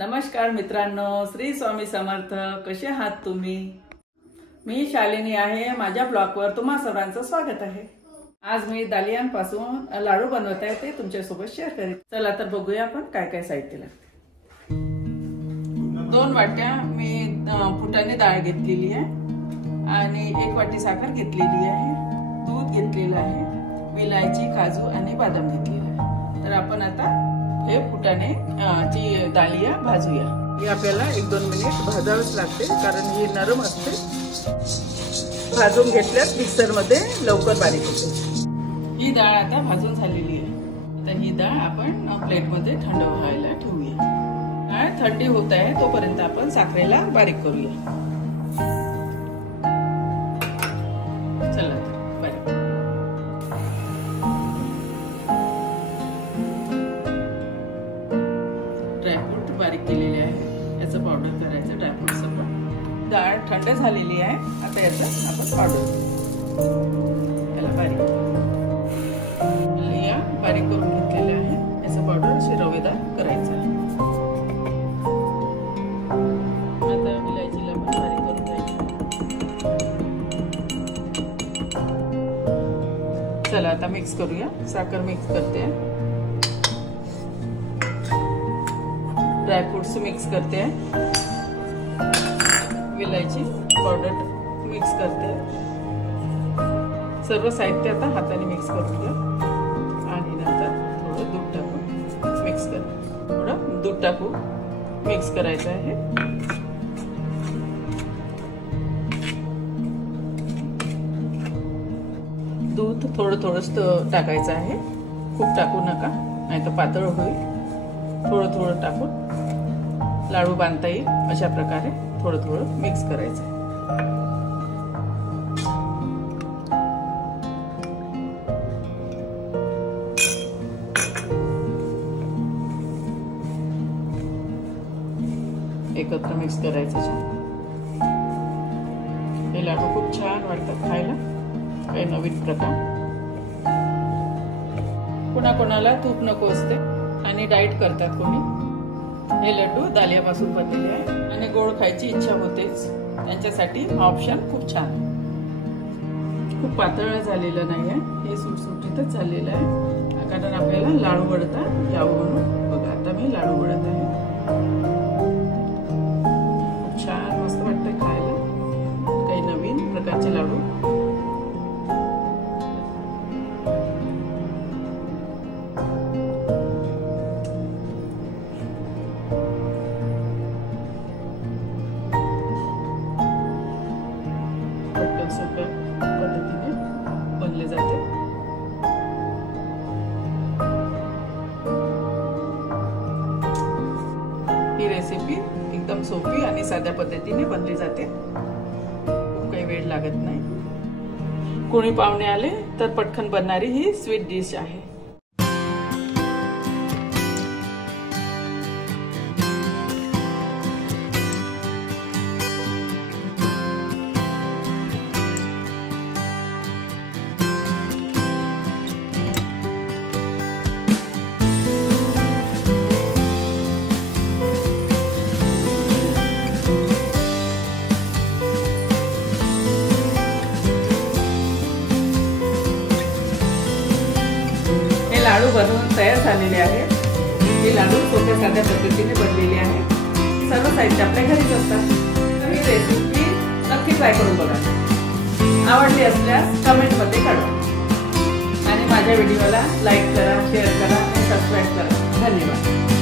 नमस्कार मित्रांनो, श्री स्वामी समर्थ. कसे आहात तुम्ही? मी शालिनी आहे. माझ्या ब्लॉगवर तुम्हा सर्वांचं स्वागत आहे. आज मी दालियांपासून लाडू बनवत आहे, ते तुमच्यासोबत शेअर करेन. चला तर बघूया आपण काय काय साहित्य लागते. 2 वाट्या मी फुटाणे डाळ घेतलेली आहे आणि 1 वाटी साखर घेतलेली आहे, दूध घेतलेलं आहे, विलायची, काजू आणि बदाम घेतलेला आहे. तर आपण आता हे फुटाणे ची दालिया भाजूया. ही आपल्याला 1-2 मिनिट भाजावंच लागते, कारण ही नरम असते. भाजून घेतल्यास मिक्सर मध्ये लवकर बारीक होते. ही डाळ आता भाजून झालेली आहे. आता ही डाळ आपण प्लेट मध्ये थंड व्हायला ठेवूया. डाळ थंडी होत आहे तोपर्यंत आपण साखरेला बारीक करूया. चला ड्रायफ्रूट बारीक केलेले आहे, याचं पावडर करायचं. ड्रायफ्रूटचं पण डाळ थंड झालेली आहे. आता याचं आपण पावडर याला बारीक करून घेतलेले आहे. याचं पावडर असे रवेदार करायचं आहे. आता विलायचीला पण बारीक करून घ्यायची. चला आता मिक्स करूया. साखर मिक्स करते, ड्रायफ्रूट्स मिक्स करते, विलायची पावडर मिक्स करते. सर्व साहित्य आता हाताने मिक्स करूया आणि नंतर थोडं दूध टाकून मिक्स कर. थोडं दूध टाकून मिक्स करायचं आहे. दूध थोडं थोडं टाकायचं आहे, खूप टाकू नका, नाही तर पातळ होईल. थोडं थोडं टाकून लाडू बांधता येईल अशा प्रकारे थोडं थोडं मिक्स करायचं. एकत्र मिक्स करायचं. हे लाडू खूप छान वाटतात खायला, काही नवीन प्रकार. कोणाकोणाला तूप नको असते आणि डाएट करतात कोणी. हे लड्डू दालियापासून बनलेले आहे आणि गोड खायची इच्छा होतेच, त्यांच्यासाठी हा ऑप्शन खूप छान. खूप पातळ झालेलं नाही आहे, हे सुटसुटीतच झालेलं आहे, कारण आपल्याला लाडू वळता यावं म्हणून. बघा आता मी लाडू वळत आहे. खूप छान मस्त वाटतं खायला, काही नवीन प्रकारचे लाडू. सोप्या पद्धतीने बनले जाते. ही रेसिपी एकदम सोपी आणि साध्या पद्धतीने बनली जाते. खूप काही वेळ लागत नाही. कोणी पाहुणे आले तर पटकन बनणारी ही स्वीट डिश आहे. लाडू बनवून तयार झालेले आहेत. हे लाडू सोप्या साध्या पद्धतीने बनलेले आहे. सर्व साहित्य आपल्या घरीच असतात. तर ही रेसिपी नक्की ट्राय करून बघा. आवडली असल्यास कमेंटमध्ये कळवा आणि माझ्या व्हिडिओला लाईक करा, शेअर करा आणि सबस्क्राईब करा. धन्यवाद.